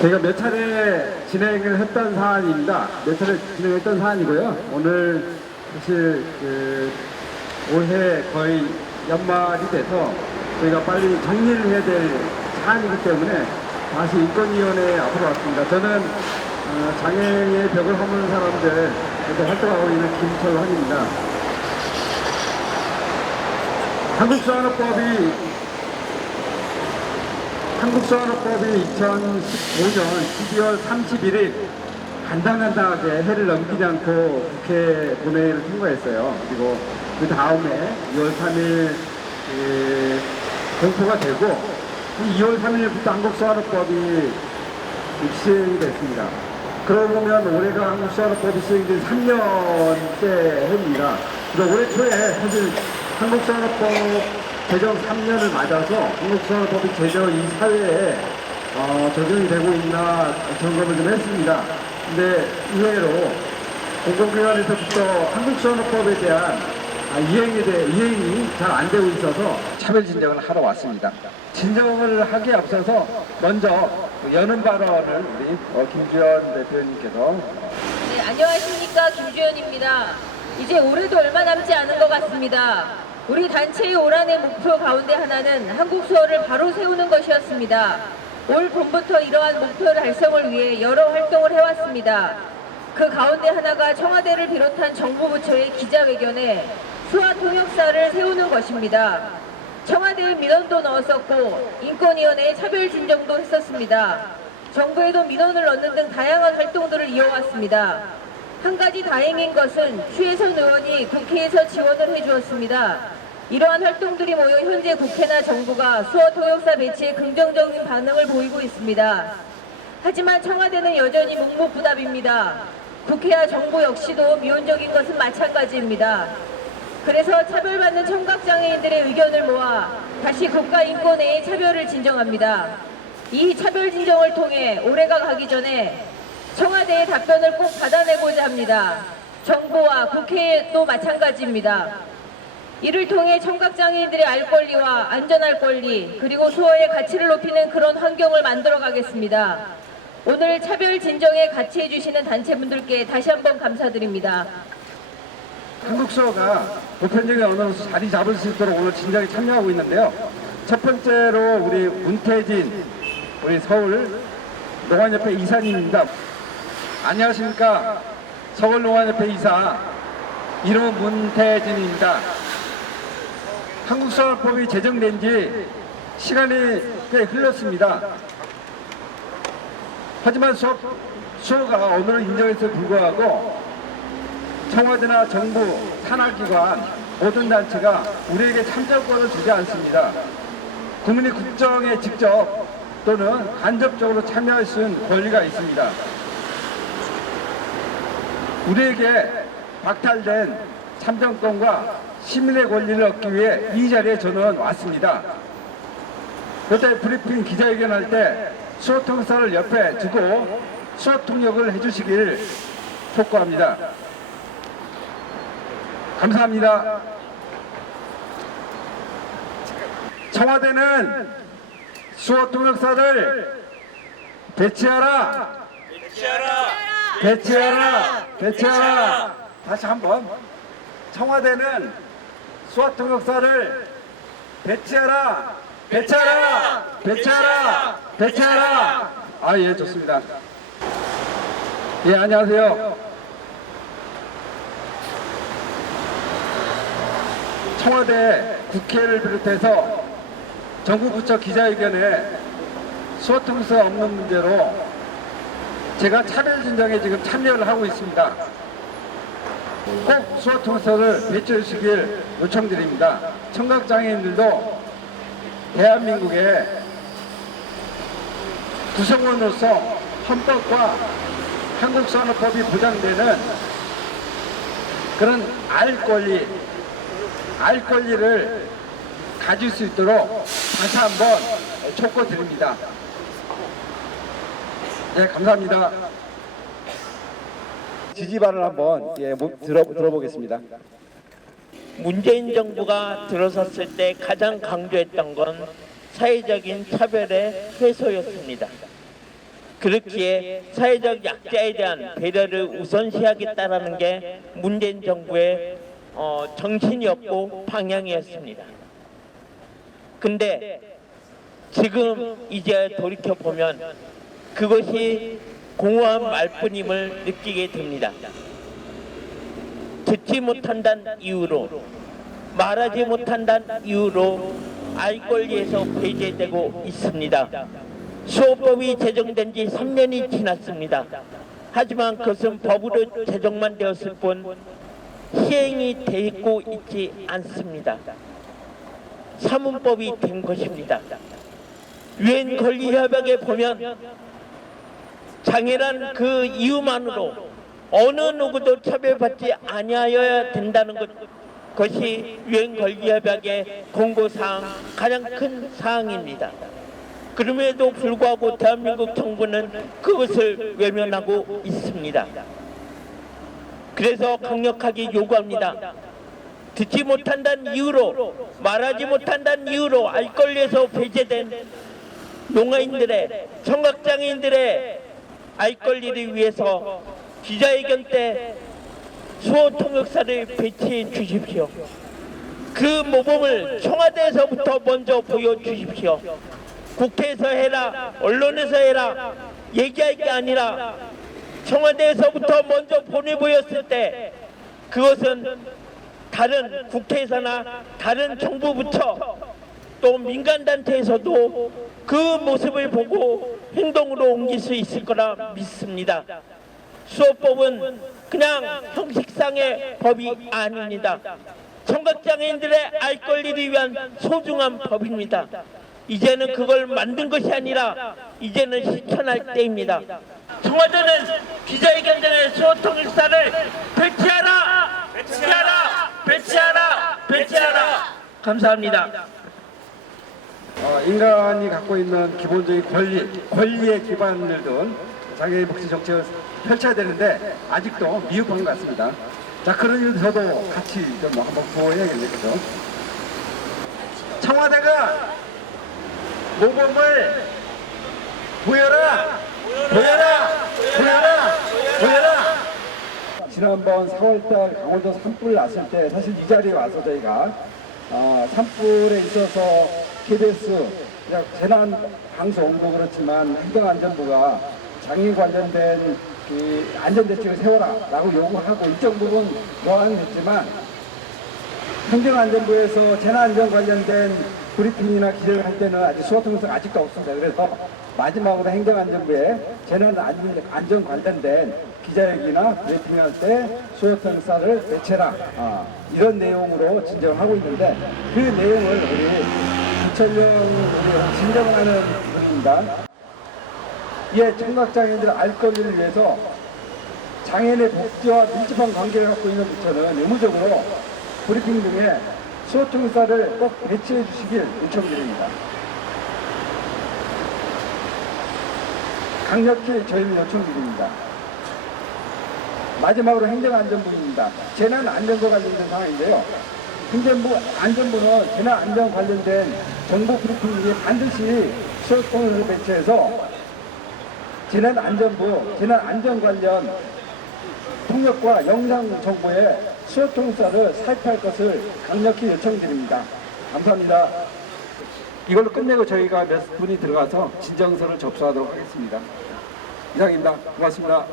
저희가 몇 차례 진행을 했던 사안입니다. 몇 차례 진행했던 사안이고요. 오늘 사실 그 올해 거의 연말이 돼서 저희가 빨리 정리를 해야 될 사안이기 때문에 다시 인권위원회 앞으로 왔습니다. 저는 어, 장애의 벽을 허무는 사람들 활동하고 있는 김철환입니다. 한국산업법이 한국산업법이 2015년 12월 31일 간당간당하게 해를 넘기지 않고 국회 본회의를 통과했어요. 그리고 그 다음에 2월 3일 그 공포가 되고 2월 3일부터 한국산업법이 시행이 됐습니다. 그러고 보면 올해가 한국산업법이 시행된 3년째 해입니다. 그래서 올해 초에 사실 한국산업법 개정 3년을 맞아서 한국산업법이 제대로 이 사회에 어, 적용이 되고 있나 점검을 좀 했습니다. 근데 의외로 공공기관에서부터 한국산업법에 대한 아, 이행에 대해 이행이 잘 안 되고 있어서 차별 진정을 하러 왔습니다. 진정을 하기에 앞서서 먼저 그 여는 발언을 우리 어, 김주현 대표님께서 네, 안녕하십니까 김주현입니다. 이제 올해도 얼마 남지 않은 것 같습니다. 우리 단체의 올 한해 목표 가운데 하나는 한국 수어를 바로 세우는 것이었습니다. 올 봄부터 이러한 목표 달성을 위해 여러 활동을 해왔습니다. 그 가운데 하나가 청와대를 비롯한 정부 부처의 기자회견에 수화 통역사를 세우는 것입니다. 청와대에 민원도 넣었었고 인권위원회에 차별 진정도 했었습니다. 정부에도 민원을 넣는 등 다양한 활동들을 이어왔습니다. 한 가지 다행인 것은 추혜선 의원이 국회에서 지원을 해주었습니다. 이러한 활동들이 모여 현재 국회나 정부가 수어 통역사 배치에 긍정적인 반응을 보이고 있습니다. 하지만 청와대는 여전히 묵묵부답입니다. 국회와 정부 역시도 미온적인 것은 마찬가지입니다. 그래서 차별받는 청각장애인들의 의견을 모아 다시 국가인권회의 차별을 진정합니다. 이 차별 진정을 통해 올해가 가기 전에 청와대의 답변을 꼭 받아내고자 합니다. 정부와 국회도 마찬가지입니다. 이를 통해 청각장애인들의 알 권리와 안전할 권리 그리고 수어의 가치를 높이는 그런 환경을 만들어 가겠습니다. 오늘 차별 진정에 같이 해주시는 단체분들께 다시 한번 감사드립니다. 한국 수어가 보편적인 언어로 자리 잡을 수 있도록 오늘 진작에 참여하고 있는데요. 첫 번째로 우리 문태진 우리 서울 농안협회 이사님입니다. 안녕하십니까 서울 농안협회 이사 이름 문태진입니다. 한국수어법이 제정된 지 시간이 꽤 흘렀습니다. 하지만 수어가 언어를 인정해서 불구하고 청와대나 정부, 산하기관, 모든 단체가 우리에게 참정권을 주지 않습니다. 국민이 국정에 직접 또는 간접적으로 참여할 수 있는 권리가 있습니다. 우리에게 박탈된 참정권과 시민의 권리를 얻기 위해 이 자리에 저는 왔습니다. 그때 브리핑 기자회견 할 때 수어통사를 옆에 두고 수어 통역을 해주시길 촉구합니다. 감사합니다. 청와대는 수어 통역사들 배치하라. 배치하라. 배치하라. 다시 한번. 청와대는 수어 통역사를 배치하라. 배치하라. 배치하라. 배치하라. 아, 예, 좋습니다. 예, 안녕하세요. 청와대 국회를 비롯해서 정부 부처 기자회견에 수어통수가 없는 문제로 제가 차별 진정에 지금 참여를 하고 있습니다. 꼭 수어통수를 배치해 주시길 요청드립니다. 청각장애인들도 대한민국의 구성원으로서 헌법과 한국산업법이 보장되는 그런 알 권리, 알 권리를 가질 수 있도록 다시 한번 촉구드립니다. 네, 감사합니다. 지지발을 한번 예, 모- 들어, 들어보겠습니다. 문재인 정부가 들어섰을 때 가장 강조했던 건 사회적인 차별의 해소였습니다. 그렇기에 사회적 약자에 대한 배려를 우선시하겠다라는 게 문재인 정부의 어, 정신이었고 방향이었습니다. 근데 지금 이제 돌이켜 보면 그것이 공허한 말뿐임을 느끼게 됩니다. 듣지 못한다는 이유로 말하지 못한다는 이유로 알 권리에서 배제되고 있습니다. 수호법이 제정된 지 3년이 지났습니다. 하지만 그것은 법으로 제정만 되었을 뿐 시행이 되고 있지 않습니다. 사문법이 된 것입니다. 유엔 권리협약에 보면 장애란 그 이유만으로 어느 누구도 차별받지 아니하여야 된다는 것, 것이 유엔 권리협약의 공고사항 가장 큰 사항입니다. 그럼에도 불구하고 대한민국 정부는 그것을 외면하고 있습니다. 그래서 강력하게 요구합니다. 듣지 못한다는 이유로 말하지 못한다는 이유로 알 권리에서 배제된 농아인들의 청각장애인들의 알 권리를 위해서 기자회견 때 수호 통역사를 배치해 주십시오. 그 모범을 청와대에서부터 먼저 보여주십시오. 국회에서 해라, 언론에서 해라, 얘기할 게 아니라 청와대에서부터 먼저 보내보였을 때 그것은 다른 국회에서나 다른 정부 부처 또 민간단체에서도 그 모습을 보고 행동으로 옮길 수 있을 거라 믿습니다. 수호법은 그냥 형식상의 법이 아닙니다. 청각장애인들의 알 권리를 위한 소중한 법입니다. 이제는 그걸 만든 것이 아니라 이제는 실천할 때입니다. 청와대는 기자회견 전에 수호통역사를 배치하라! 배치하라! 배치하라! 배치하라! 감사합니다. 어, 인간이 갖고 있는 기본적인 권리, 권리에 기반을 둔 장애인 복지 정책을 펼쳐야 되는데 아직도 미흡한 것 같습니다. 자, 그런 의미에서도 같이 좀 한번 보호해야겠네요. 그죠? 청와대가 모범을 보여라! 보여라! 보여라! 보여라! 지난번 4월달 강원도 산불 났을 때 사실 이 자리에 와서 저희가 어, 산불에 있어서 KBS 재난 방송도 그렇지만 행정안전부가 장애 관련된 그 안전대책을 세워라라고 요구하고 일정 부분 됐지만 행정안전부에서 재난안전 관련된 브리핑이나 기재를 할 때는 아직 수화통역사가 아직도 없습니다. 그래서 마지막으로 행정안전부에 재난안전 관련된 기자회견이나 브리핑 할 때 수화통역사를 배치해라. 아, 이런 내용으로 진정을 하고 있는데 그 내용을 우리 우리 진정하는 분입니다. 이에 청각장애인들 알 권리를 위해서 장애인의 복지와 밀접한 관계를 갖고 있는 부처는 의무적으로 브리핑 등에 수호통사를 꼭 배치해 주시길 요청드립니다. 강력히 저희는 요청드립니다. 마지막으로 행정안전부입니다. 재난 안전과 관련된 상황인데요. 행정부 안전부는 재난 안전 관련된 정보 브리핑에 반드시 수호통을 배치해서 재난 안전부, 재난 안전 관련 통역과 영상 정보에 수호통사를 살펴할 것을 강력히 요청드립니다. 감사합니다. 이걸로 끝내고 저희가 몇 분이 들어가서 진정서를 접수하도록 하겠습니다. 이상입니다. 고맙습니다.